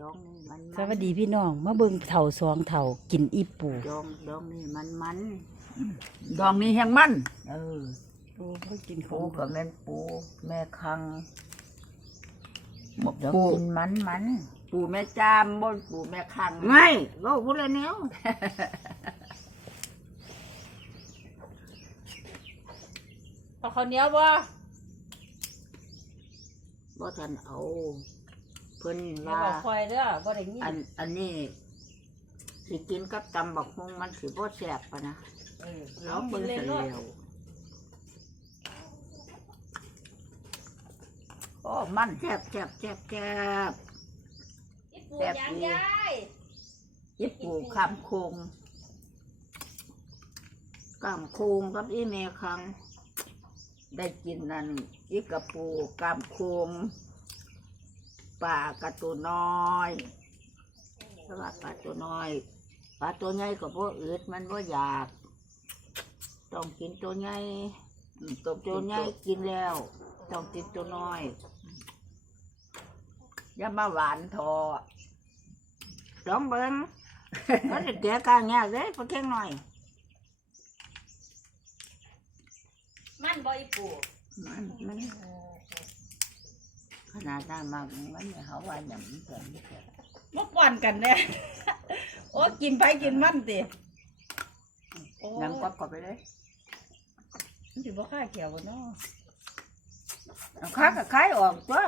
ดองนี่มันสวัสดีพี่น้องมาเบิ่งเถ่าสองเถ่ากินอีปูดองดองนี่มันมันดองนี้แห้งมันเออปูเขากินขอปูงกับแม่นปูแม่คังบอกดองปูกินมันมันปูแม่จามบนปูแม่คังไม่ก็พูดแล้วเนี้ยเอาข้าวเหนียวบ่บ่ทันเอาเพิ่นอย่าว่าบอกคอยเด้อบ่ได้ยินอันอันนี้สิกินกับตำบักฮงมันสิบ่แซ่บปะนะเออลองเบิ่งเลเสยร็จเนาะแล้วโอ้มันแซ่บแซ่บแซ่บแซ่บอีปูแซ่บยังดียายอีปูคำโคงกำโคงกับอีเมคัง ได้กินนั่นอีกระปูกำโคง ปลากระตัวน้อยสวัสดปลาตัวน้อย ปลาตัวใหญ่ก็บ่อืดมันบ่อยาก ต้องกินตัวใหญ่อืมตัวตัวใหญ่กินแล้ว ต้องกินตัวน้อยอย่ามาหวานทอลองเบิ้งมันจะแก่กลางยากเลยพอแค่หน่อย มันบ่อีปูมันมัน ขนาดนั้นมากมันเนี่ยเขาว่าอย่างนี้เกินไม่เกินเมื่อก่อนกันเนี่ยโอ้กินไปกินมันติโอ้ยังก็ก็ไปเลยมันสิบ่ค่าเขียวบ่เนาะเอาค้ากับขายออกตัว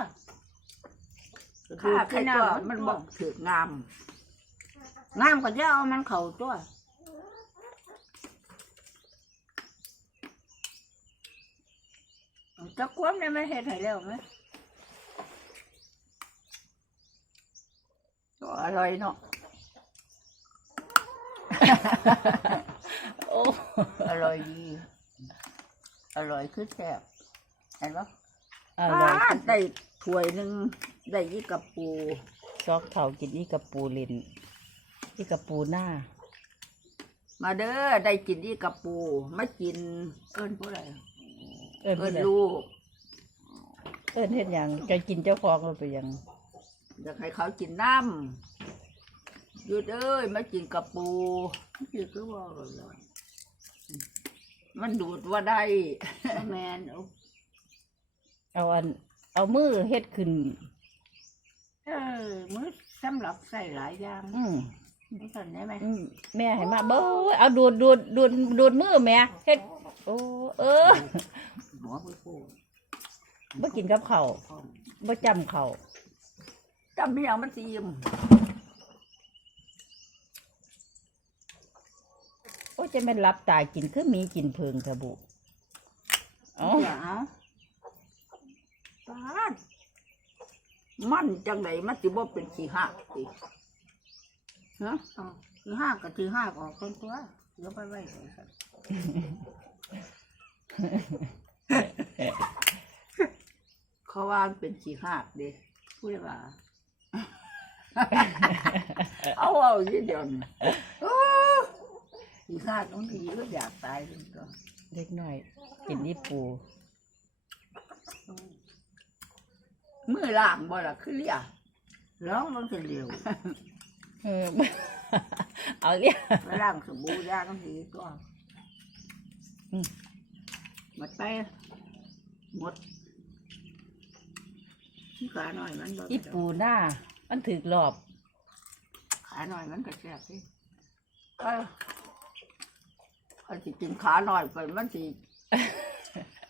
ค้าขายตัวมันบอกถืองาม งามก็จะเอามันเข่าตัวจะคว้มได้ไหมเห็ดให้แล้วไหม ก็อร่อยเนาะ โอ้อร่อยดี อร่อยคือแซ่บเห็นปะอร่อยาได้ถ้วยหนึ่งได้ยี่กับปูซอกเถ่ากินอีกับปูเล่นอีกับปูหน้า มาเด้อได้กินยี่กับปูไม่กิน เอิ้นผู้ใดเอิ้นเอิ้นลูกลูก เอิ้นเฮ็ดหยังจะกินเจ้าของเราไปหยัง อยากให้เขากินน้ำหยุดเอ้ยมากินกับปูคือคือว่าอร่อยมันดูดว่าได้แมนเอาเอาอัน เอามือเฮ็ดขึ้น เออมือสำหรับใส่หลายอย่างอืมนี่กันได้ไหมอืมแม่ให้มาเบ้อเอาดูดดูดดูดดูดมือแม่เฮ็ดโอ้เออหัวไปปูบ่กินกับข้าวบ่จำข้าว จำไม่ยังมันสีมโอ้จะแม่นรับตายกินคือหมีกินเพิงเถอะบุเอ๋ออย่าเอาปาดมันจังไหนมันสิบ่เป็นขี้หักสิฮะเอาขี้หักกับขี้หักออกคนตัวเดี๋ยวไปไว้ก่อนครับเขาว่ามันเป็นขี้หักเด้พูดว่า เอาเอายี่เดียวนี่โอ้ขี้หักต้องดีก็อยากตายเลยก็เล็กน้อยกินอีปูมือล่างบ่ล่ะคือเลียร้องมันจะเร็วเออเอาเรียกไปล่างสบู่ย่างสีก็อืมหมดไปหมดขาหน่อยมันบ่อีปูหน้า มันถึกรอบขาหน่อยมันก็แซ่บสิเออเขาสิกินขาหน่อยไปมันสิ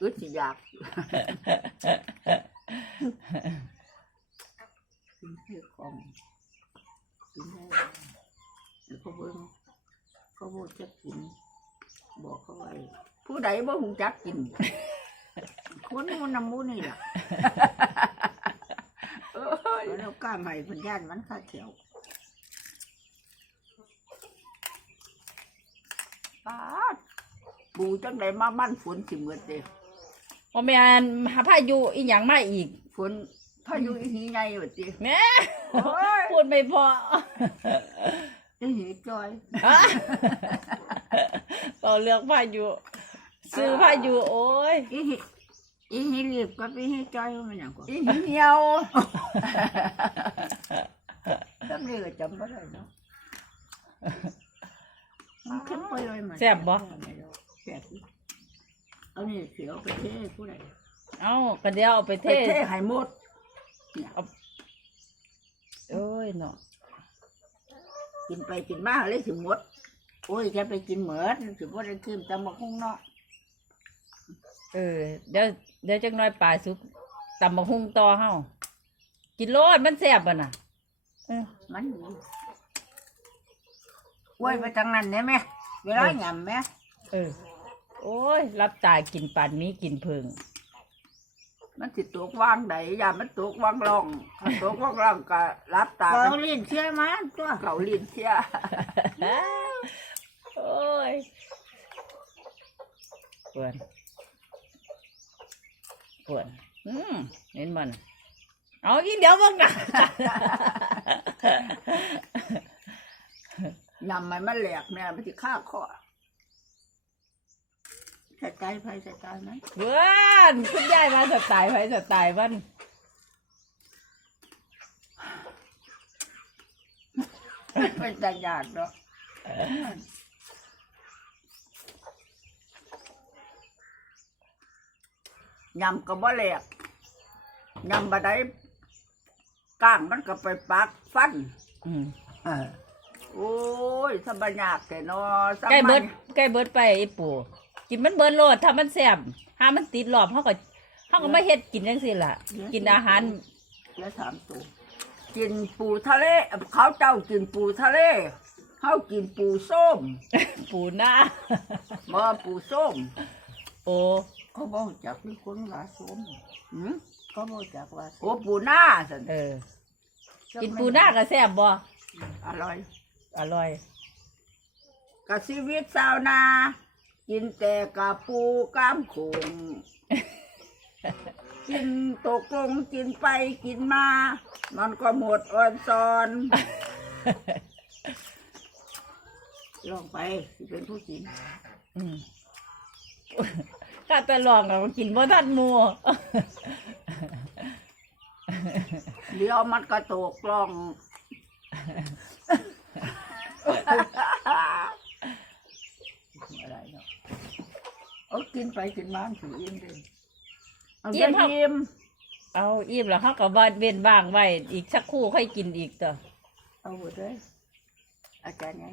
อึดสิอยากกินให้ของกินให้แล้วเขาเบิ่งเขาบอกจะกินบอกเขาไว้ผู้ใดบ่หูจักกินคนมันนำมูนี่ล่ะแล้าใหม่พันญาติมันข้าเขียวปาดปูจังไดมาบ้านฝนสิเมือเด้บ่แม่นหาพายุอีหยังมาอีกฝนพายุอีหีใหญ่ว่าติแม่โอ้ยพูดไม่พอ อีหีจอยต่อเลือกพายุซื้อพายุโอ้ย อีหีอีหีรีบกับอีหีจอยมันหยังกว่าอีหีเหี่ยวำบ่ได้เนาะมันเข้มไปเลยมันแซ่บบ่ แซ่บอยู่เอานี่เสียวไปเทผู้ใดเอาก็เดี๋ยวเอาไปไปเทเทให้หมดโอ้ยเนาะกินไปกินมาเลยสิหมด โอ้ยแค่ไปกินเหมือนสิบ่ได้ขึ้นตำบักหุ่งเนาะเออเดี๋ยวเดี๋ยวจักหน้อยปลาสุกตำบักหุ่งต่อเฮา กินโลดมันแซ่บอะน่ะเออมันไว้ไปทางนั้นได้ไหมเวลาหยำไหมเออ โอ้ย รับตายกินปานมีกินเพิงมันสิตกวางใดอย่ามันตกวางร่องถ้าตกวางร่องก็รับตาเกากันลิ้นเชื่อมันตัวเก่าลิ้นเชียโอ้ยปวนปวนอืมเห็นมัน เอาอีเดี๋ยวบ้างนะยำมันมันแหลกแม่มันสิฆ่าคอใส่ใจไฟใส่ใจไหมเพื่อนคุณยายมาสไตล์ไปสไตล์มันเป็นตาหยาดเนาะยำก็บ่แหลกยำบะได ก้างมันก็ไปปักฟันอืมเออโอ้ยสบายยากแต่นอสใกล้เบิดมัยใกล้เบิดไปไอ้ปู่กินมันเบิดโลดถ้ามันแซ่บถ้ามันติดรอบเขาก็เขาก็ไม่เฮ็ดกินจังซี่ล่ะ กินอาหารแล้วถามตัวกินปูทะเล เขาเจ้ากินปูทะเลเขากินปูส้มปูหน้า บ่ปูส้มโอ้เขาบอกจักมีคนว่าส้มหืมเขาบอกจักว่าโอ้ปูหน้าสัน เออ กินปูหน้าก็แซ่บบ่อร่อย อร่อยกับชีวิตชาวนา กินแต่กับปูกล้ามโขงกินตกลงกินไปกินมา มันก็หมดอ่อนซอนลองไปสิเป็นผู้กินอืมถ้าแต่ลองก็กินบ่ทันหมู่ เดี๋ยวมันก็ตกลอง อะไรเนาะเอากินไปกินมาถืออิ่มเด้เอาอิ่เดี๋ยมวครับอิ่มเอาอิ่มแล้วเขาก็บ่เว้นว่างไว้อีกสักครู่ค่อยกินอีกต่อเอาหมดเลยอาจารย์ไง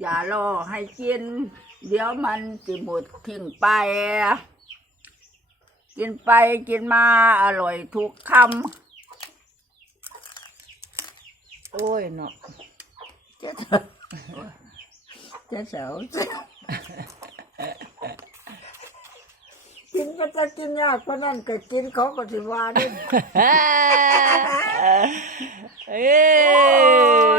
อย่ารอให้กิน เดี๋ยวมันจะหมดทิ้งไป กินไปกินมาอร่อยทุกค โอ้ยเนาะำเจ๊เสาเจ๊เสากินก็จะกินยากเพราะนั่นก็กินเขาก็สิว่าเด้เอ้โอ้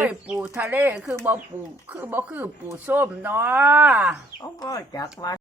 ยยปูทะเลคือบ่ปูคือบ่คือปูส้มเนาะเขาก็จักว่า